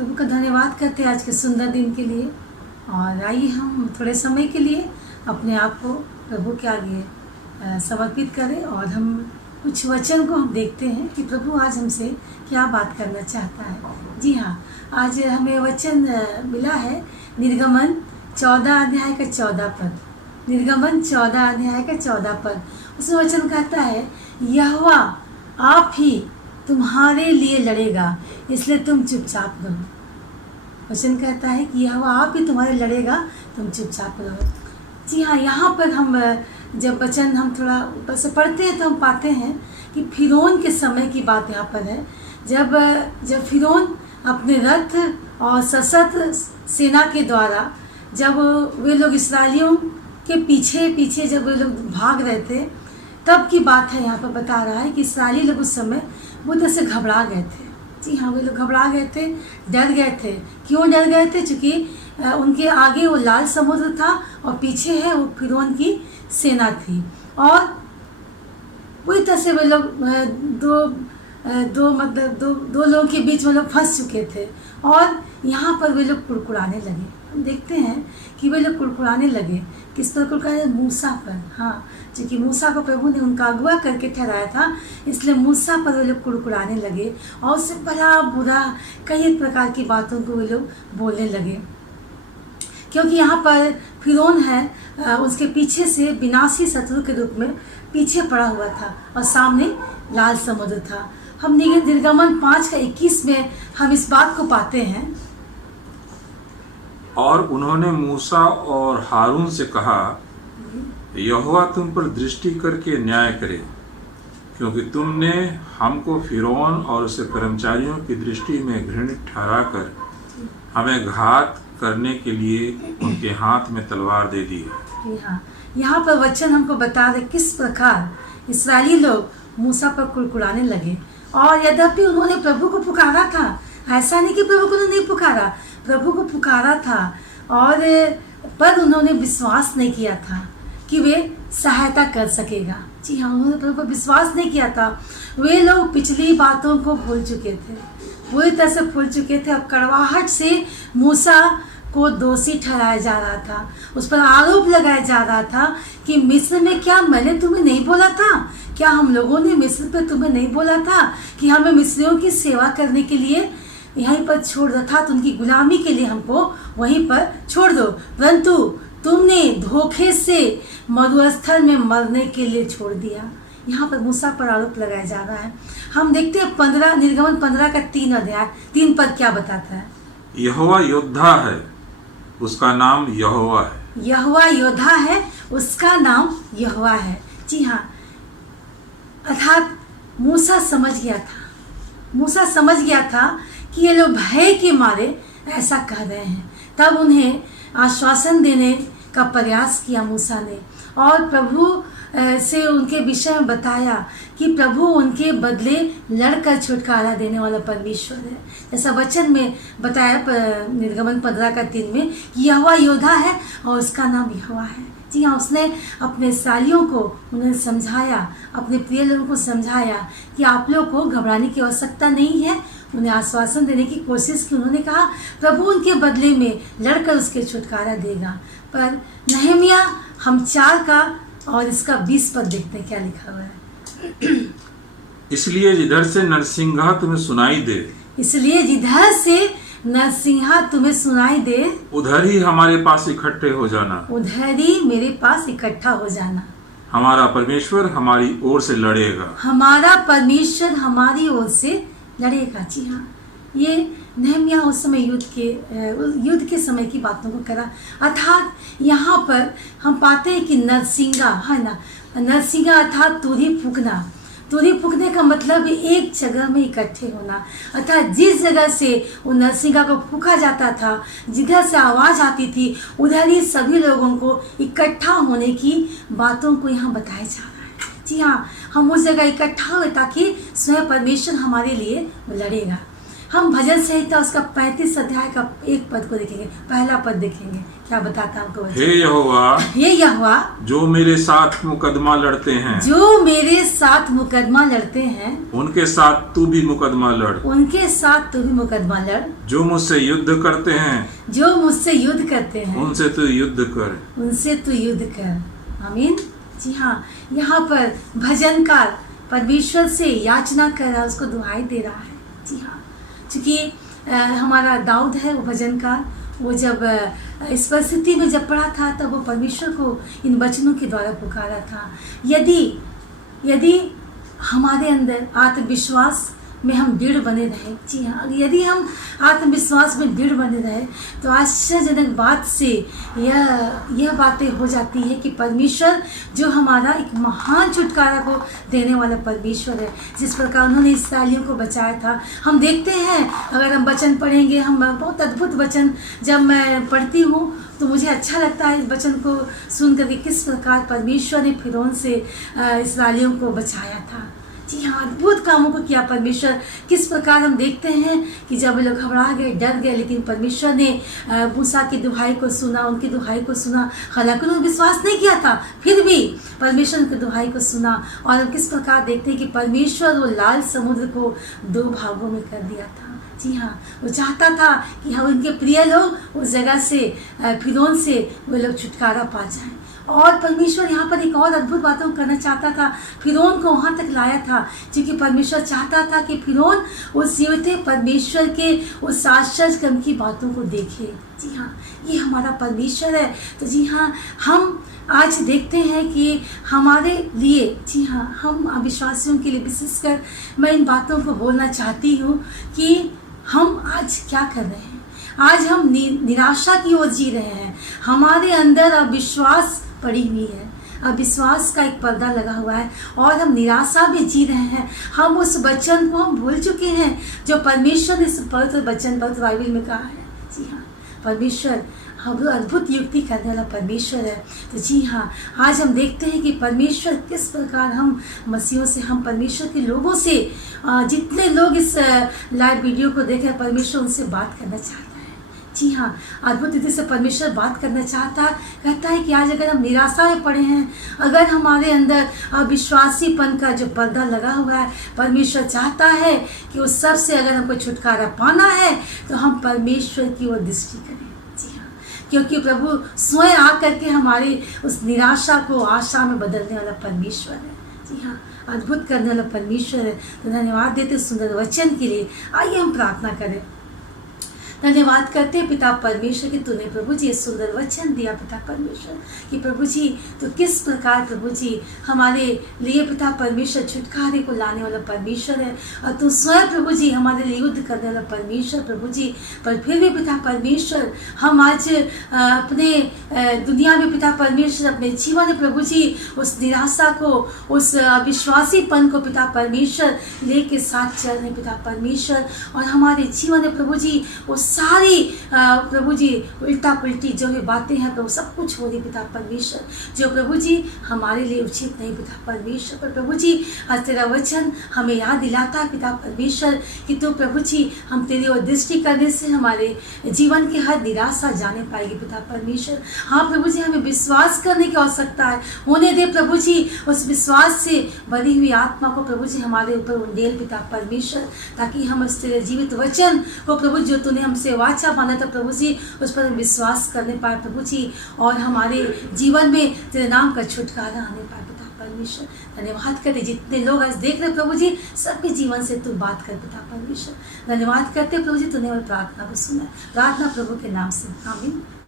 प्रभु का धन्यवाद करते हैं आज के सुंदर दिन के लिए। और आइए हम थोड़े समय के लिए अपने आप को प्रभु के आगे समर्पित करें और हम कुछ वचन को हम देखते हैं कि प्रभु आज हमसे क्या बात करना चाहता है। जी हाँ, आज हमें वचन मिला है निर्गमन 14 अध्याय का 14 पद। निर्गमन 14 अध्याय का 14 पद, उसमें वचन कहता है, यहोवा आप ही तुम्हारे लिए लड़ेगा, इसलिए तुम चुपचाप रहो। वचन कहता है कि यहोवा आप ही तुम्हारे लड़ेगा, तुम चुपचाप रहो। जी हाँ, यहाँ पर हम जब वचन हम थोड़ा ऊपर से पढ़ते हैं तो हम पाते हैं कि फिरौन के समय की बात यहाँ पर है। जब फिरौन अपने रथ और सशस्त्र सेना के द्वारा जब वे लोग इसराइलियों के पीछे पीछे जब वे लोग भाग रहे थे, तब की बात है। यहाँ पर बता रहा है कि इसराइली लोग उस समय बुद्ध से घबरा गए थे। जी हाँ, वे लोग घबरा गए थे, डर गए थे। क्यों डर गए थे? क्योंकि उनके आगे वो लाल समुद्र था और पीछे है वो फिरौन की सेना थी। और पूरी तरह से वे लोग दो लोगों के बीच में लोग फंस चुके थे। और यहाँ पर वे लोग कुड़कुड़ाने लगे। हम देखते हैं कि वे लोग कुड़कुड़ाने लगे। किस पर कुड़कुड़ाने? मूसा पर। हाँ, क्योंकि मूसा को प्रभु ने उनका अगुआ करके ठहराया था, इसलिए मूसा पर वे लोग कुड़कुड़ाने लगे और उससे बड़ा बुरा कई प्रकार की बातों को वे लोग बोलने लगे। क्योंकि यहाँ पर फिरौन है, उसके पीछे से विनाशी शत्रु के रूप में पीछे पड़ा हुआ था और सामने लाल समुद्र था। हम निर्गमन 5:21 में हम इस बात को पाते हैं, और उन्होंने मूसा और हारून से कहा, यहोवा तुम पर दृष्टि करके न्याय करे, क्योंकि तुमने हमको फिरौन और उसके कर्मचारियों की दृष्टि में घृणित ठहराकर हमें घात करने के लिए उनके हाथ में तलवार दे दी है। हाँ, यहाँ पर वचन हमको बता दे किस प्रकार इसराइली लोग मूसा पर कुड़कुड़ाने लगे। और यद्यपि उन्होंने प्रभु को पुकारा था, ऐसा नहीं कि प्रभु को नहीं पुकारा, प्रभु को पुकारा था, और पर उन्होंने विश्वास नहीं किया था कि वे सहायता कर सकेगा। जी हाँ, उन्होंने प्रभु पर विश्वास नहीं किया था। वे लोग पिछली बातों को भूल चुके थे, पूरी तरह से भूल चुके थे। अब कड़वाहट से मूसा को दोषी ठहराया जा रहा था, उस पर आरोप लगाया जा रहा था कि मिस्र में क्या मैंने तुम्हें नहीं बोला था? क्या हम लोगों ने मिस्र पे तुम्हें नहीं बोला था कि हमें मिस्रियों की सेवा करने के लिए यहीं पर छोड़ रखा, तो उनकी गुलामी के लिए हमको वहीं पर छोड़ दो, परंतु तुमने धोखे से मरुस्थल में मरने के लिए छोड़ दिया। यहाँ पर मूसा पर आरोप लगाया जा रहा है। हम देखते हैं निर्गमन 15 का 3 अध्याय 3 पद क्या बताता है। यहोवा योद्धा है, उसका नाम यहोवा है। यहोवा योद्धा है, उसका नाम यहोवा है। जी हाँ, अर्थात मूसा समझ गया था कि ये लोग भय के मारे ऐसा कह रहे हैं। तब उन्हें आश्वासन देने का प्रयास किया मूसा ने, और प्रभु से उनके विषय में बताया कि प्रभु उनके बदले लड़कर छुटकारा देने वाला परमेश्वर है। जैसा वचन में बताया निर्गमन 15 का 3 में, यहोवा योद्धा है और उसका नाम यहोवा है। जी हाँ, उसने अपने सालियों को उन्हें समझाया, अपने प्रिय लोगों को समझाया कि आप लोग को घबराने की आवश्यकता नहीं है। उन्हें आश्वासन देने की कोशिश की। उन्होंने कहा प्रभु उनके बदले में लड़कर उसके छुटकारा देगा। पर नहमिया हम 4 का और इसका 20 पद देखते हैं क्या लिखा हुआ है। इसलिए जिधर से नरसिंहा तुम्हें सुनाई दे, इसलिए जिधर से नरसिंहा तुम्हें सुनाई दे, उधर ही हमारे पास इकट्ठे हो जाना, उधर ही मेरे पास इकट्ठा हो जाना। हमारा परमेश्वर हमारी ओर से लड़ेगा, हमारा परमेश्वर हमारी ओर से लड़ेगा। जी हाँ, ये नहमिया उस समय युद्ध के समय की बातों को करा। अर्थात यहाँ पर हम पाते हैं कि नरसिंगा है ना, नरसिंगा अर्थात तुरही फूकना। तुरही फूकने का मतलब एक जगह में इकट्ठे होना। अर्थात जिस जगह से वो नरसिंगा को फूका जाता था, जिधर से आवाज़ आती थी, उधर ही सभी लोगों को इकट्ठा होने की बातों को यहाँ बताया जा रहा है। जी हाँ, हम उस जगह इकट्ठा हुए ताकि स्वयं परमेश्वर हमारे लिए लड़ेगा। हम भजन संहिता उसका 35 अध्याय का एक पद को देखेंगे, पहला पद देखेंगे, क्या बताता हमको वचन। हे यहोवा, हे यहोवा, जो मेरे साथ मुकदमा लड़ते हैं, जो मेरे साथ मुकदमा लड़ते हैं, उनके साथ तू भी मुकदमा लड़। उनके साथ तू भी मुकदमा लड़। जो मुझसे युद्ध करते हैं, जो मुझसे युद्ध करते हैं, उनसे तू युद्ध कर। उनसे तू युद्ध कर। आमीन। जी हाँ, यहाँ पर भजनकार परमेश्वर से याचना कर रहा है, उसको दुहाई दे रहा है। जी हाँ, क्योंकि हमारा दाऊद है वो भजनकार, वो जब इस परिस्थिति में जब पड़ा था तब वो परमेश्वर को इन वचनों के द्वारा पुकारा था। यदि हमारे अंदर आत्मविश्वास में हम दृढ़ बने रहे, जी हाँ, यदि हम आत्मविश्वास में दृढ़ बने रहे तो आश्चर्यजनक बात से यह बातें हो जाती है कि परमेश्वर जो हमारा एक महान छुटकारा को देने वाला परमेश्वर है, जिस प्रकार उन्होंने इस्राएलियों को बचाया था। हम देखते हैं, अगर हम वचन पढ़ेंगे, हम बहुत अद्भुत वचन जब मैं पढ़ती हूँ तो मुझे अच्छा लगता है इस वचन को सुन करके, किस प्रकार परमेश्वर ने फिरौन से इस्राएलियों को बचाया था। जी हाँ, अद्भुत कामों को किया परमेश्वर। किस प्रकार हम देखते हैं कि जब लोग घबरा गए, डर गए, लेकिन परमेश्वर ने मूसा की दुहाई को सुना, उनकी दुहाई को सुना। हालांकि उन्होंने विश्वास नहीं किया था, फिर भी परमेश्वर की दुहाई को सुना। और हम किस प्रकार देखते हैं कि परमेश्वर वो लाल समुद्र को 2 भागों में कर दिया था। जी हाँ, वो चाहता था कि हम उनके प्रिय लोग उस जगह से, फिरौन से वो लोग छुटकारा पा जाएं। और परमेश्वर यहाँ पर एक और अद्भुत बातों करना चाहता था, फिरौन को वहाँ तक लाया था क्योंकि परमेश्वर चाहता था कि फिरौन उस जीवित परमेश्वर के उस आश्चर्य कर्म की बातों को देखे। जी हाँ, ये हमारा परमेश्वर है। तो जी हाँ, हम आज देखते हैं कि हमारे लिए, जी हाँ, हम अविश्वासियों के लिए विशेषकर मैं इन बातों को बोलना चाहती हूँ कि हम आज क्या कर रहे हैं। आज हम निराशा की ओर जी रहे हैं, हमारे अंदर अविश्वास पड़ी हुई है, अविश्वास का एक पर्दा लगा हुआ है और हम निराशा में जी रहे हैं। हम उस वचन को हम भूल चुके हैं जो परमेश्वर ने इस पवित्र वचन, पवित्र बाइबल में कहा है। जी हाँ, परमेश्वर हम अद्भुत युक्ति करने वाला परमेश्वर है। तो जी हाँ, आज हम देखते हैं कि परमेश्वर किस प्रकार हम मसीहों से, हम परमेश्वर के लोगों से, जितने लोग इस लाइव वीडियो को देख रहे हैं, परमेश्वर उनसे बात करना चाहता है। जी हाँ, अद्भुत रीति से परमेश्वर बात करना चाहता है। कहता है कि आज अगर हम निराशा में पड़े हैं, अगर हमारे अंदर अविश्वासीपन का जो पर्दा लगा हुआ है, परमेश्वर चाहता है कि उस सब से अगर हमको छुटकारा पाना है तो हम परमेश्वर की ओर दृष्टि करें। जी हाँ, क्योंकि प्रभु स्वयं आकर के हमारी उस निराशा को आशा में बदलने वाला परमेश्वर है। जी हाँ, अद्भुत करने वाला परमेश्वर है। तो धन्यवाद देते सुंदर वचन के लिए। आइए हम प्रार्थना करें। धन्यवाद करते हैं पिता परमेश्वर कि तूने प्रभु जी सुंदर वचन दिया पिता परमेश्वर, कि प्रभु जी तो किस प्रकार प्रभु जी हमारे लिए पिता परमेश्वर छुटकारे को लाने वाला परमेश्वर है। और तू स्वयं प्रभु जी हमारे लिए युद्ध करने वाला परमेश्वर प्रभु जी। पर फिर भी पिता परमेश्वर हम आज अपने दुनिया में पिता परमेश्वर अपने जीवन में प्रभु जी उस निराशा को, उस अविश्वासीपन को पिता परमेश्वर लेके साथ चल रहे पिता परमेश्वर। और हमारे जीवन में प्रभु जी उस सारी प्रभु जी उल्टा पुल्टी जो भी बातें हैं प्रभु सब कुछ हो रही पिता परमेश्वर, जो प्रभु जी हमारे लिए उचित नहीं पिता परमेश्वर। पर प्रभु जी आज तेरा वचन हमें याद दिलाता है पिता परमेश्वर कि तू प्रभु जी हम तेरी ओर दृष्टि करने से हमारे जीवन की हर निराशा जाने पाएगी पिता परमेश्वर। हाँ प्रभु जी, हमें विश्वास करने की आवश्यकता है। होने दे प्रभु जी उस विश्वास से भरी हुई आत्मा को प्रभु जी हमारे ऊपर उंडेल पिता परमेश्वर, ताकि हम उस तेरे जीवित वचन को प्रभु जो तूने हमसे वाचा बांधा था प्रभु जी उस पर विश्वास करने पाए प्रभु जी, और हमारे जीवन में तेरे नाम का छुटकारा आने पाए पिता परमेश्वर। धन्यवाद करते जितने लोग आज देख रहे प्रभु जी सबके जीवन से तू बात कर पिता परमेश्वर। धन्यवाद करते प्रभु जी तूने हमारी प्रार्थना को सुना। प्रार्थना प्रभु के नाम से, आमीन।